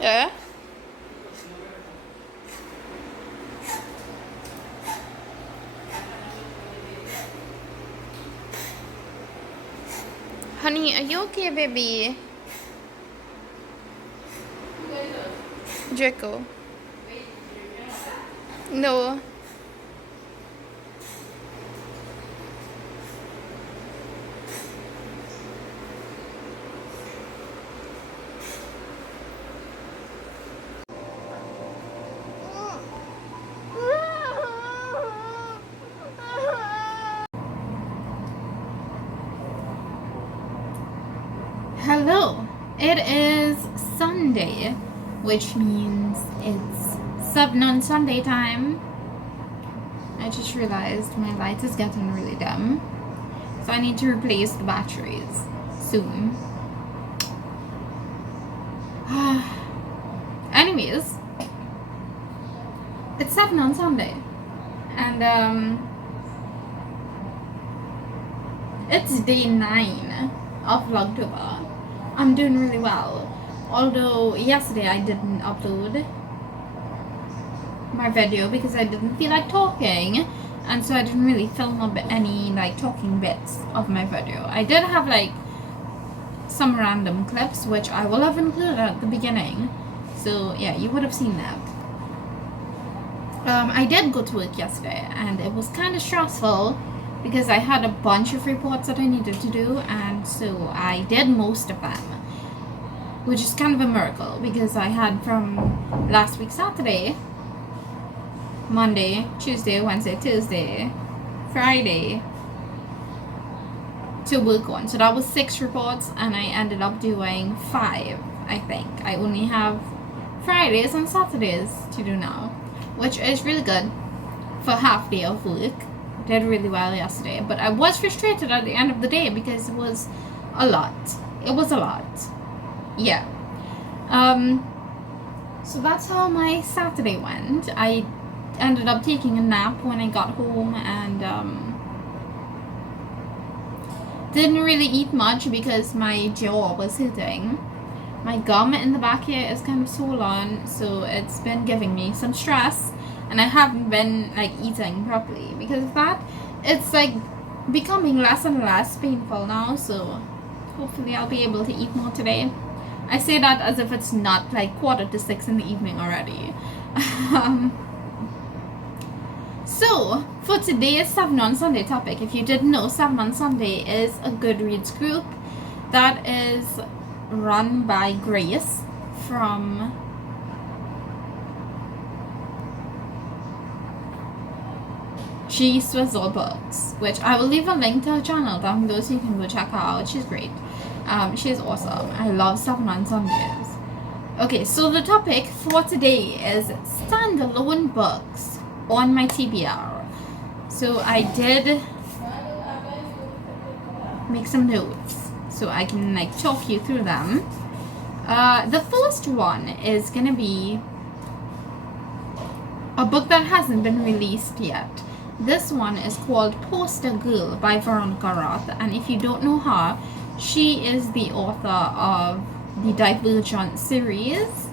Yeah. Honey, are you okay, baby? Draco. No. Hello. It is Sunday, which means it's 7 on Sunday time. I just realized my light is getting really dim, so I need to replace the batteries soon. Anyways, it's 7 on Sunday, and it's day 9 of October. I'm doing really well, although yesterday I didn't upload my video because I didn't feel like talking, and so I didn't really film any like talking bits of my video. I did have like some random clips which I will have included at the beginning, so yeah, you would have seen that. I did go to work yesterday and it was kind of stressful because I had a bunch of reports that I needed to do, and so I did most of them, which is kind of a miracle because I had from last week Saturday, Monday, Tuesday, Wednesday, Thursday, Friday to work on. So that was 6 reports and I ended up doing 5, I think. I only have Fridays and Saturdays to do now, which is really good for half day of work. Did really well yesterday, but I was frustrated at the end of the day because it was a lot. It was a lot. Yeah. So that's how my Saturday went. I ended up taking a nap when I got home and didn't really eat much because my jaw was hurting. My gum in the back here is kind of swollen, so it's been giving me some stress, and I haven't been like eating properly because of that. It's like becoming less and less painful now, so hopefully I'll be able to eat more today. I say that as if it's not like 5:45 in the evening already. So, for today's 7 on Sunday topic, if you didn't know, 7 on Sunday is a Goodreads group that is run by Grace from G Swizzle Books, which I will leave a link to her channel down below so you can go check her out. She's great. She's awesome. I love 7 on Sundays. Okay, so the topic for today is standalone books on my TBR. So I did make some notes so I can like talk you through them. The first one is gonna be a book that hasn't been released yet. This one is called Poster Girl by Veronica Roth, and if you don't know her, she is the author of the Divergent series.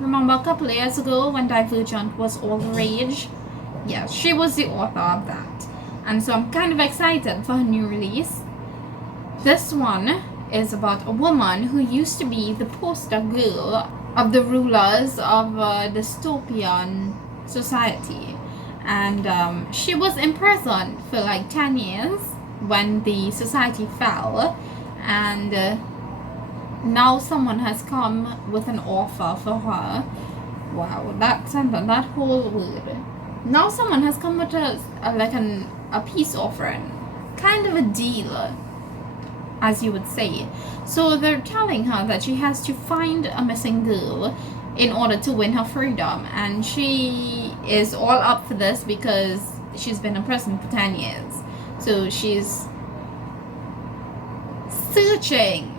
Remember a couple of years ago when Divergent was all the rage? Yeah, she was the author of that, and so I'm kind of excited for her new release. This one is about a woman who used to be the poster girl of the rulers of a dystopian society, and she was imprisoned for like 10 years when the society fell, and now someone has come with an offer for her. Wow, that sentence, that whole word. Now someone has come with a peace offering, kind of a deal, as you would say. So they're telling her that she has to find a missing girl in order to win her freedom, and she is all up for this because she's been in prison for 10 years. So she's searching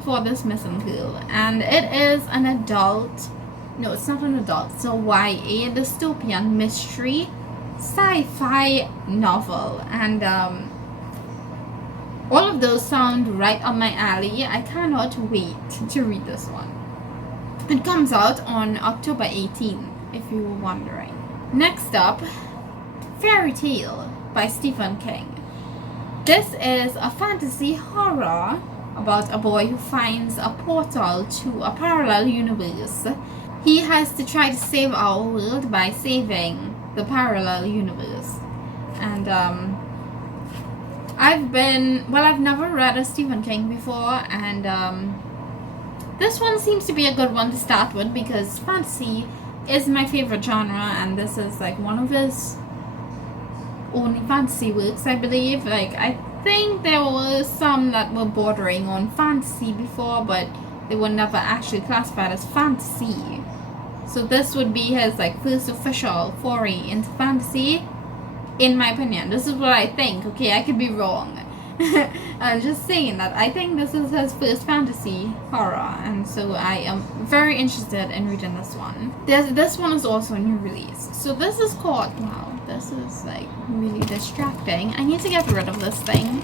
for this missing girl, and it is an adult, no, it's not an adult, it's a YA dystopian mystery sci-fi novel, and All of those sound right up my alley. I cannot wait to read this one. It comes out on October 18th, if you were wondering. Next up, Fairy Tale by Stephen King. This is a fantasy horror about a boy who finds a portal to a parallel universe. He has to try to save our world by saving the parallel universe. And I've never read a Stephen King before, and this one seems to be a good one to start with because fantasy is my favorite genre, and this is like one of his only fantasy works, I believe. Like, I think there were some that were bordering on fantasy before, but they were never actually classified as fantasy. So this would be his like first official foray into fantasy, in my opinion. This is what I think. Okay, I could be wrong. I'm just saying that I think this is his first fantasy horror, and so I am very interested in reading this one. This one is also a new release. So this is called, wow, this is like really distracting. I need to get rid of this thing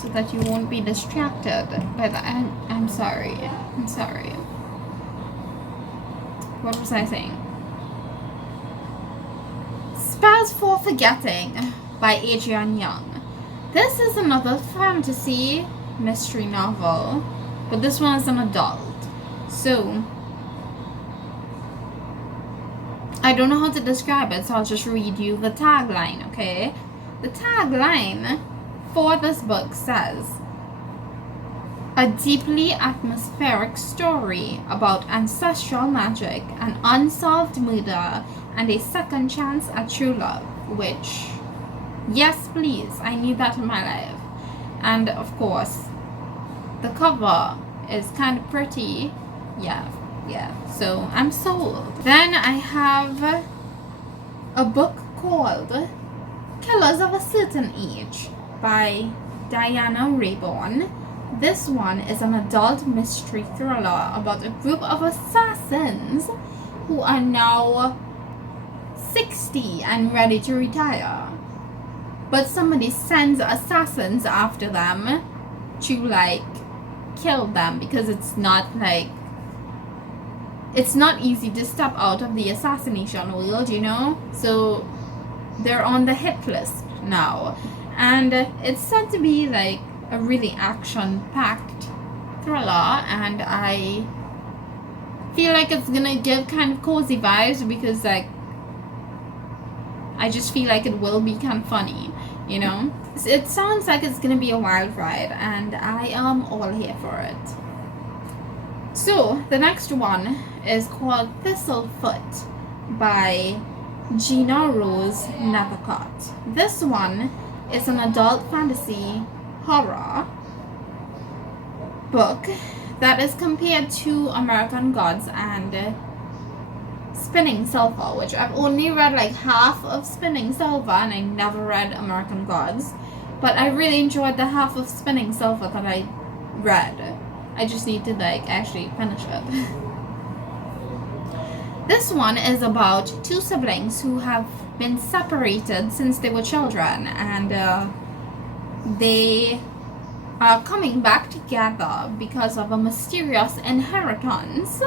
so that you won't be distracted by that. I'm sorry. I'm sorry. What was I saying? Spells for Forgetting by Adrian Young. This is another fantasy mystery novel, but this one is an adult. So, I don't know how to describe it, so I'll just read you the tagline, okay? The tagline for this book says, a deeply atmospheric story about ancestral magic, an unsolved murder, and a second chance at true love, which, yes please, I need that in my life. And of course, the cover is kind of pretty. Yeah, so I'm sold. Then I have a book called Killers of a Certain Age by Diana Rayborn. This one is an adult mystery thriller about a group of assassins who are now 60 and ready to retire. But somebody sends assassins after them to like kill them because it's not easy to step out of the assassination world, you know? So they're on the hit list now. And it's said to be like a really action-packed thriller, and I feel like it's gonna give kind of cozy vibes because like I just feel like it will be kind of funny, you know? It sounds like it's gonna be a wild ride, and I am all here for it. So the next one is called Thistle Foot by Gina Rose Nethercott. This one is an adult fantasy horror book that is compared to American Gods and Spinning Silver, which I've only read like half of Spinning Silver, and I never read American Gods, but I really enjoyed the half of Spinning Silver that I read. I just need to like actually finish it. This one is about two siblings who have been separated since they were children, and they are coming back together because of a mysterious inheritance.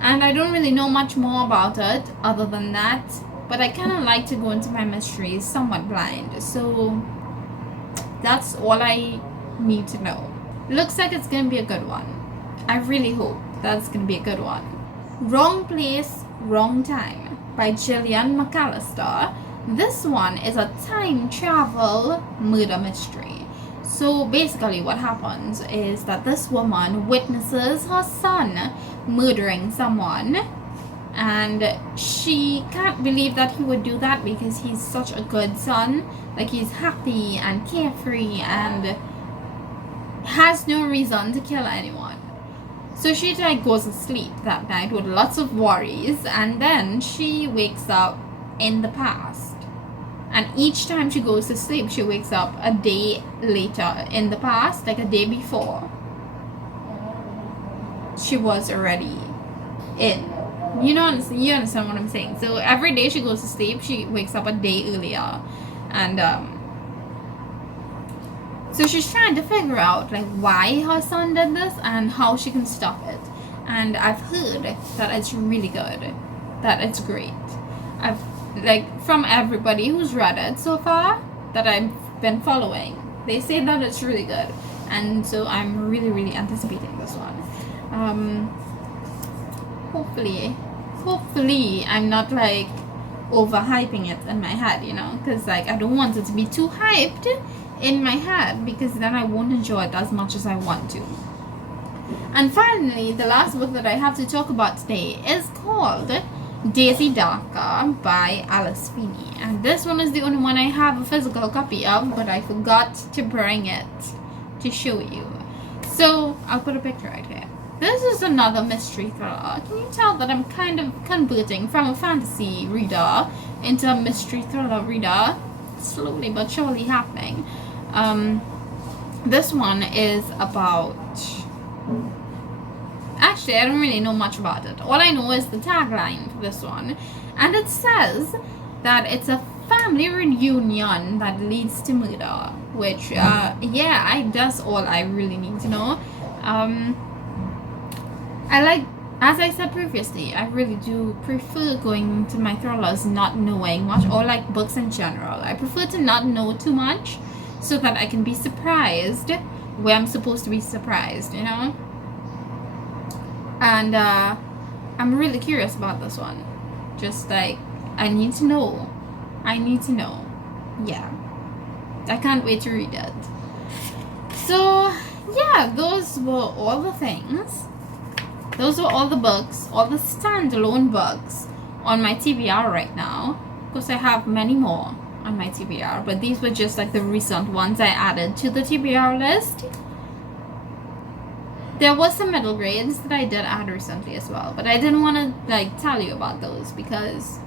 And I don't really know much more about it other than that, but I kind of like to go into my mysteries somewhat blind, so that's all I need to know. Looks like it's gonna be a good one. I really hope that's gonna be a good one. Wrong Place, Wrong Time by Gillian McAllister. This one is a time travel murder mystery. So basically what happens is that this woman witnesses her son murdering someone, and she can't believe that he would do that because he's such a good son. Like, he's happy and carefree and has no reason to kill anyone. So she like goes to sleep that night with lots of worries, and then she wakes up in the past. And each time she goes to sleep, she wakes up a day later in the past, like a day before she was already in. You understand what I'm saying? So every day she goes to sleep, she wakes up a day earlier. And So she's trying to figure out like why her son did this and how she can stop it. And I've heard that it's really good, that it's great. I've like from everybody who's read it so far that I've been following, they say that it's really good, and so I'm really anticipating this one. Hopefully I'm not like overhyping it in my head, you know, because like I don't want it to be too hyped in my head, because then I won't enjoy it as much as I want to. And finally, the last book that I have to talk about today is called Daisy Darker by Alice Feeney, and this one is the only one I have a physical copy of, but I forgot to bring it to show you. So I'll put a picture right here. This is another mystery thriller. Can you tell that I'm kind of converting from a fantasy reader into a mystery thriller reader? Slowly but surely happening. This one is about... Actually, I don't really know much about it. All I know is the tagline for this one. And it says that it's a family reunion that leads to murder. Which, that's all I really need to know. I like, as I said previously, I really do prefer going to my thrillers not knowing much, or like books in general. I prefer to not know too much so that I can be surprised where I'm supposed to be surprised, you know? And I'm really curious about this one. Just like, I need to know. Yeah. I can't wait to read it. So, yeah, those were all the things. Those were all the books, all the standalone books on my TBR right now. Of course, I have many more on my TBR, but these were just like the recent ones I added to the TBR list. There was some middle grades that I did add recently as well, but I didn't want to like tell you about those because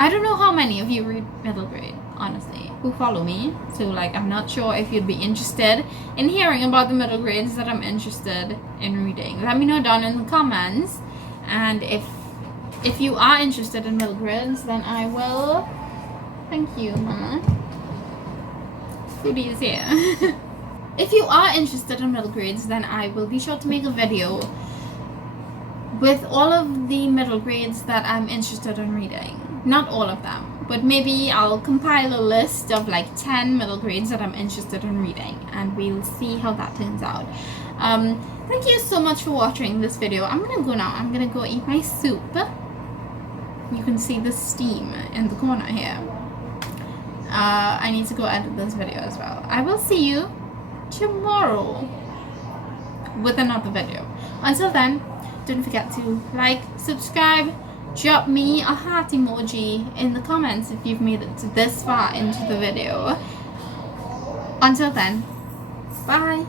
I don't know how many of you read middle grade, honestly, who follow me. So like, I'm not sure if you'd be interested in hearing about the middle grades that I'm interested in reading. Let me know down in the comments, and if you are interested in middle grades, then I will. Thank you, Mama. Foodie is here. If you are interested in middle grades, then I will be sure to make a video with all of the middle grades that I'm interested in reading. Not all of them, but maybe I'll compile a list of like 10 middle grades that I'm interested in reading, and we'll see how that turns out. Thank you so much for watching this video. I'm gonna go now. I'm gonna go eat my soup. You can see the steam in the corner here. I need to go edit this video as well. I will see you tomorrow with another video. Until then, don't forget to like, subscribe, drop me a heart emoji in the comments if you've made it to this far into the video. Until then, bye.